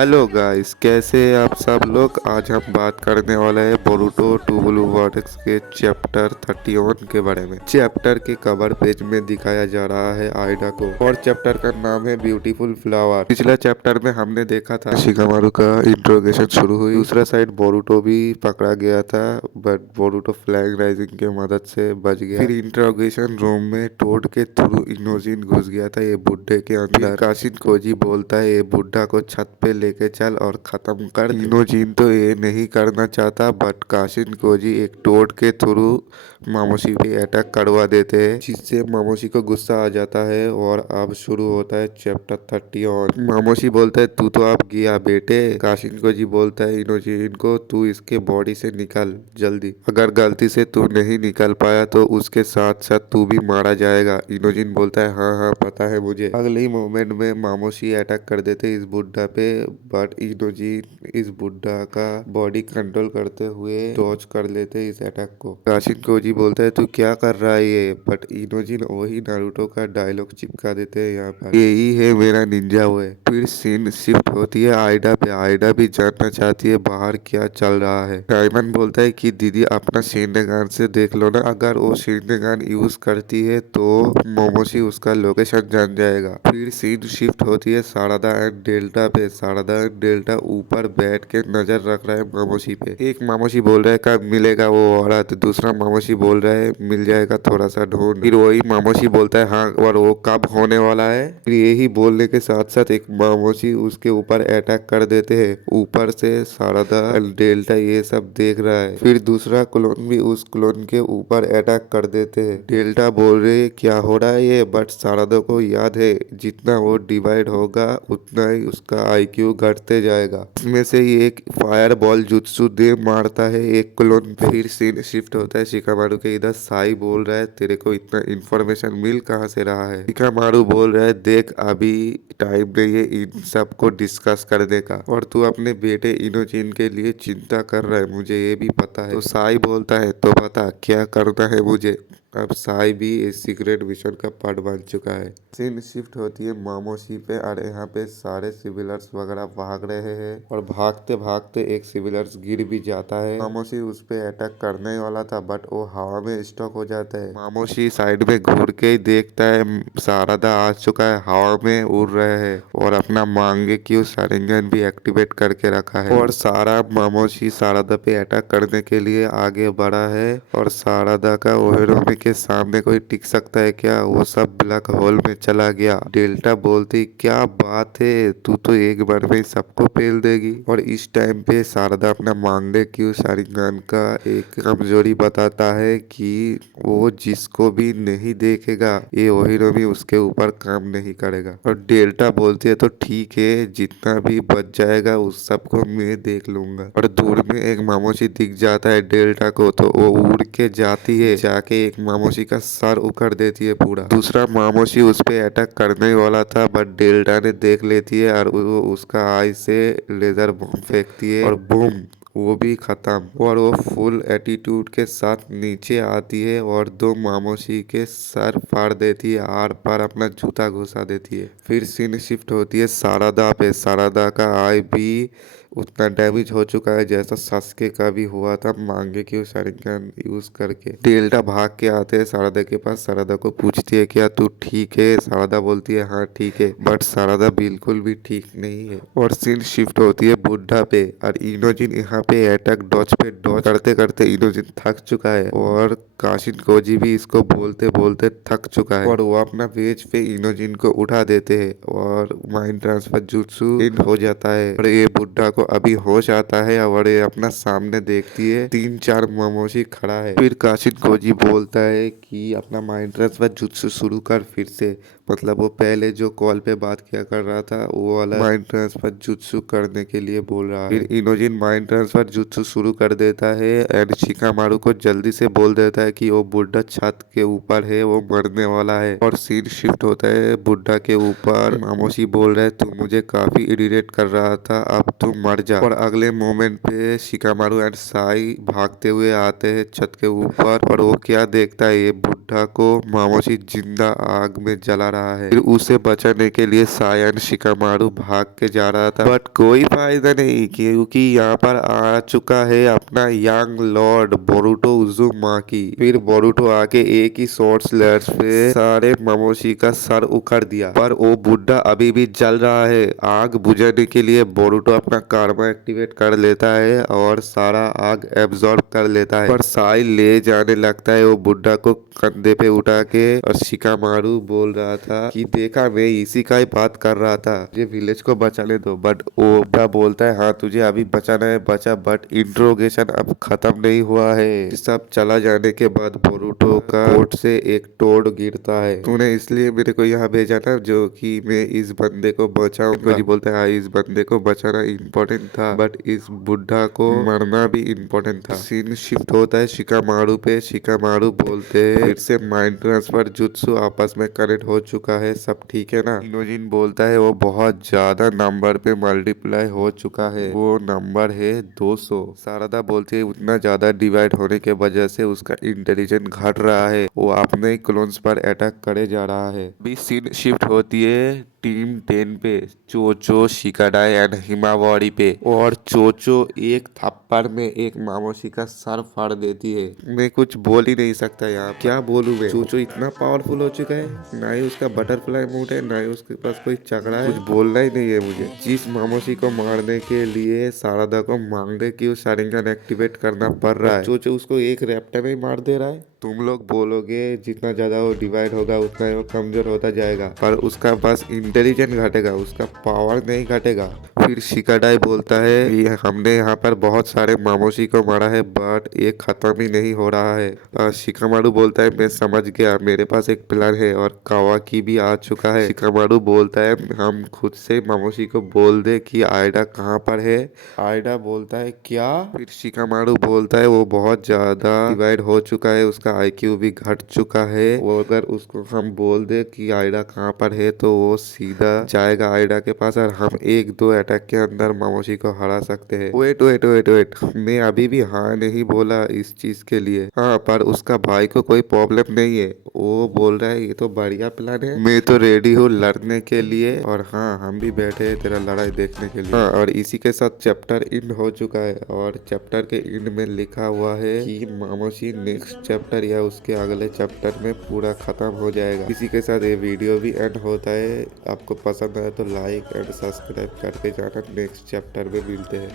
Hello guys, कैसे हैं आप सब लोग। आज हम बात करने वाले हैं बोरुतो टू ब्लू वर्टेक्स के चैप्टर 31 के बारे में। चैप्टर के कवर पेज में दिखाया जा रहा है आइडा को और चैप्टर का नाम है ब्यूटीफुल फ्लावर। पिछला चैप्टर में हमने देखा था शिकामारू का इंट्रोगेशन शुरू हुई, दूसरा साइड बोरुतो भी पकड़ा गया था बट बोरुतो फ्लैग राइजिंग के मदद से बच गया। फिर इंट्रोगेशन रूम में टोड के थ्रू इनोजिन घुस गया था ये बुड्ढे के अंदर। काशिन कोजी बोलता है ये बुड्ढा को छत पे लेके चल और खत्म कर। इनोजिन तो ये नहीं करना चाहता बट काशिन कोजी एक टोड के थ्रू मामोशी पे अटैक करवा देते हैं, जिससे मामोशी को गुस्सा आ जाता है और अब शुरू होता है चैप्टर 31। मामोशी बोलता है तू तो अब गया बेटे। काशिन कोजी बोलता है इनोजिन को तू इसके बॉडी से निकल जल्दी, अगर गलती से तू नहीं निकल पाया तो उसके साथ साथ तू भी मारा जाएगा। इनोजिन बोलता है हाँ हाँ पता है मुझे। अगले ही मोमेंट में मामोशी अटैक कर देते इस बुड्ढा पे बट इनोजिन इस बुड्ढा का बॉडी कंट्रोल करते हुए डॉज कर लेते इस अटैक को। काशिन कोजी बोलता है तू क्या कर रहा है ये, बट इनोजिन वही नारुतो का डायलॉग चिपका देते हैं यहाँ पर, यही है मेरा निंजा वे। फिर सीन शिफ्ट होती है आइडा पे। आइडा भी जानना चाहती है बाहर क्या चल रहा है। डायमंड बोलता है कि दीदी अपना शिनगान से देख लो ना, अगर वो शिनगान यूज करती है तो मोमोशी उसका लोकेशन जान जाएगा। फिर सीन शिफ्ट होती है सारदा एंड डेल्टा पे। सारदा एंड डेल्टा ऊपर बैठ के नजर रख रहा है मामोशी पे। एक मामोशी बोल रहा है कब मिलेगा वो औरत, दूसरा मामोशी बोल रहा है मिल जाएगा थोड़ा सा ढूंढ। फिर वही मामोशी बोलता है हाँ और वो कब होने वाला है। फिर यही बोलने के साथ साथ एक मामोशी उसके ऊपर अटैक कर देते हैं। ऊपर से सारदा एंड डेल्टा ये सब देख रहा है। फिर दूसरा क्लोन भी उस क्लोन के ऊपर अटैक कर देते हैं। डेल्टा बोल रहे क्या हो रहा है ये, बट सारदा को याद है जितना वो डिवाइड होगा उतना ही उसका आईक्यू घटते जाएगा। इसमें से ही एक फायर बॉल जुत्सु दे मारता है एक क्लोन पे। फिर सीन शिफ्ट होता है शिकामारू के इधर। साई बोल रहा है तेरे को इतना इन्फॉर्मेशन मिल कहाँ से रहा है। शिकामारू बोल रहा है देख अभी टाइम नहीं है इन सब को डिस्कस करने का, और तू अपने बेटे इनोजिन के लिए चिंता कर रहा है मुझे ये भी पता है। तो साई बोलता है तो बता क्या करना है मुझे। अब साई भी इस सीक्रेट मिशन का पार्ट बन चुका है। सीन शिफ्ट होती है मामोशी पे और यहाँ पे सारे सिविलर्स वगैरह भाग रहे हैं और भागते भागते एक सिविलर्स गिर भी जाता है। मामोशी उस पे अटैक करने वाला था बट वो हवा में स्टॉक हो जाता है। मामोशी साइड में घूर के ही देखता है सारदा आ चुका है, हवा में उड़ रहे हैं और अपना मांगे क्यू शारिंगन भी एक्टिवेट करके रखा है। और सारा मामोशी सारदा पे अटैक करने के लिए आगे बढ़ा है और सारदा का ओहिरोमी के सामने कोई टिक सकता है क्या, वो सब ब्लैक होल में चला गया। डेल्टा बोलती क्या बात है तू तो एक बार में सबको पेल देगी। और इस टाइम पे शारदा अपना मांगे क्यू शारिंगन का एक कमजोरी बताता है कि वो जिसको भी नहीं देखेगा ये ओहिरोमी उसके ऊपर काम नहीं करेगा। और डेल्टा बोलती है तो ठीक है जितना भी बच जाएगा उस सबको मैं देख लूंगा। और दूर में एक मामोशी दिख जाता है डेल्टा को, तो वो उड़ के जाती है, जाके एक मामोशी का सर उखड़ देती है पूरा। दूसरा मामोशी उस पे अटैक करने वाला था बट डेल्टा ने देख लेती है और वो उसका आई से लेजर बम फेंकती है और बूम वो भी खत्म। और वो फुल एटीट्यूड के साथ नीचे आती है और दो मामोशी के सर फाड़ देती है, आर पार अपना जूता घुसा देती है। फिर सीन शिफ्ट होती है सारदा पे। सारदा का आई भी उतना डैमेज हो चुका है जैसा सास्के का भी हुआ था मांगे क्यों शारिंगन यूज करके। डेल्टा भाग के आते हैं सारदा के पास। सारदा को पूछती है क्या तू ठीक है। सारदा बोलती है हाँ ठीक है, बट सारदा बिल्कुल भी ठीक नहीं है। और सीन शिफ्ट होती है बुड्ढा पे और इनोजिन यहाँ पे अटैक डॉज पे डॉज करते करते इनोजिन थक चुका है और काशिन कोजी भी इसको बोलते बोलते थक चुका है और वो अपना पेज पे इनोजिन को उठा देते हैं और माइंड ट्रांसफर जुत्सु एंड हो जाता है। और ये बुड्ढा को अभी होश आता है और ये अपना सामने देखती है 3-4 मामोशी खड़ा है। फिर काशिन कोजी बोलता है कि अपना माइंड ट्रांसफर जुत्सु शुरू कर फिर से, मतलब वो पहले जो कॉल पे बात किया कर रहा था वो वाला माइंड ट्रांसफर जुत्सु करने के लिए बोल रहा है। फिर इनोजिन माइंड ट्रांसफर जुत्सु शुरू कर देता है एंड शिकामारू को जल्दी से बोल देता है कि वो बुड्ढा छत के ऊपर है, वो मरने वाला है। और सीन शिफ्ट होता है बुड्ढा के ऊपर। मामोशी बोल रहा है तू मुझे काफी इरिटेट कर रहा था, अब तू मर जा। और अगले मोमेंट पे शिकामारू एंड साई भागते हुए आते हैं छत के ऊपर और वो क्या देखता है ये बुड्ढा को मामोशी जिंदा आग में जला रहा रहा है। फिर उसे बचाने के लिए सायन शिकामारु भाग के जा रहा था, बट कोई फायदा नहीं क्योंकि यहाँ पर आ चुका है अपना यंग लॉर्ड बोरुटो उज़ुमाकी। फिर बोरुटो आके एक ही शॉर्ट स्लैश पे सारे मामोशी का सर उखाड़ दिया, पर वो बुढ़ा अभी भी जल रहा है। आग बुझाने के लिए बोरुटो अपना कार्मा एक्टिवेट कर लेता है और सारा आग एब्जॉर्ब कर लेता है, पर साई ले जाने लगता है वो बुढ़ा को कंधे पे उठा के। और शिकामारु बोल रहा था कि देखा मैं इसी का ही बात कर रहा था, ये विलेज को बचाने दो। बट वो बुढ़ा बोलता है हाँ तुझे अभी बचाना है बचा, बट इंट्रोगेशन अब खत्म नहीं हुआ है। सब चला जाने के बाद बोरुटो का कोट से एक टोड गिरता है। तूने इसलिए मेरे को यहाँ भेजा था जो कि मैं इस बंदे को बचाऊंगा। जी बोलता है हाँ इस बंदे को बचाना इम्पोर्टेंट था, बट इस बुढ़ा को मरना भी इम्पोर्टेंट था। सीन शिफ्ट होता है शिकामारु पे। शिकामारु बोलते हैं फिर से माइंड ट्रांसफर जुत्सु आपस में कनेक्ट हो चुका है, सब ठीक है ना। इनोजिन बोलता है वो बहुत ज्यादा नंबर पे मल्टीप्लाई हो चुका है, वो नंबर है 200। शारदा बोलती है उतना ज्यादा डिवाइड होने के वजह से उसका इंटेलिजेंस घट रहा है, वो अपने क्लोन्स पर अटैक करे जा रहा है। अभी सीन शिफ्ट होती है टीम 10 पे, चोचो शिकाडाई एंड हिमावारी पे। और चोचो एक थप्पड़ में एक मामोशी का सर फाड़ देती है। मैं कुछ बोल ही नहीं सकता यहाँ, क्या बोलूं मैं। चोचो इतना पावरफुल हो चुका है, ना ही उसका बटरफ्लाई मूड है, ना ही उसके पास कोई चकरा है, कुछ बोलना ही नहीं है मुझे। जिस मामोशी को मारने के लिए शारदा को मांगे की शारिंगन एक्टिवेट करना पड़ रहा है, चोचो उसको एक रैप्टर में ही मार दे रहा है। तुम लोग बोलोगे जितना ज्यादा वो डिवाइड होगा उतना ही वो कमजोर होता जाएगा, पर उसका बस इंटेलिजेंस घटेगा, उसका पावर नहीं घटेगा। फिर शिकाडाई बोलता है कि हमने यहाँ पर बहुत सारे मामोशी को मारा है, बट ये खत्म ही नहीं हो रहा है। शिकामारु बोलता है मैं समझ गया, मेरे पास एक प्लान है। और कावाकी भी आ चुका है। शिकामारु बोलता है हम खुद से मामोशी को बोल दे कि आयडा कहाँ पर है। आयडा बोलता है क्या। फिर शिकामारु बोलता है वो बहुत ज्यादा डिवाइड हो चुका है, उसका आईक्यू भी घट चुका है, वो अगर उसको हम बोल दे कि आयडा कहाँ पर है तो वो सीधा जाएगा आयडा के पास और हम एक दो अटैक के अंदर मामोशी को हरा सकते हैं। वेट वेट वेट वेट, मैं अभी भी हाँ नहीं बोला इस चीज के लिए। हाँ पर उसका भाई को कोई प्रॉब्लम नहीं है, वो बोल रहा है ये तो बढ़िया प्लान है, मैं तो रेडी हूँ लड़ने के लिए। और हाँ हम भी बैठे हैं तेरा लड़ाई देखने के लिए। हाँ और इसी के साथ चैप्टर एंड हो चुका है। और चैप्टर के एंड में लिखा हुआ है कि मामोशी नेक्स्ट चैप्टर या उसके अगले चैप्टर में पूरा खत्म हो जाएगा। इसी के साथ ये वीडियो भी एंड होता है। आपको पसंद आया तो लाइक एंड सब्सक्राइब करके जाना। नेक्स्ट चैप्टर में मिलते हैं।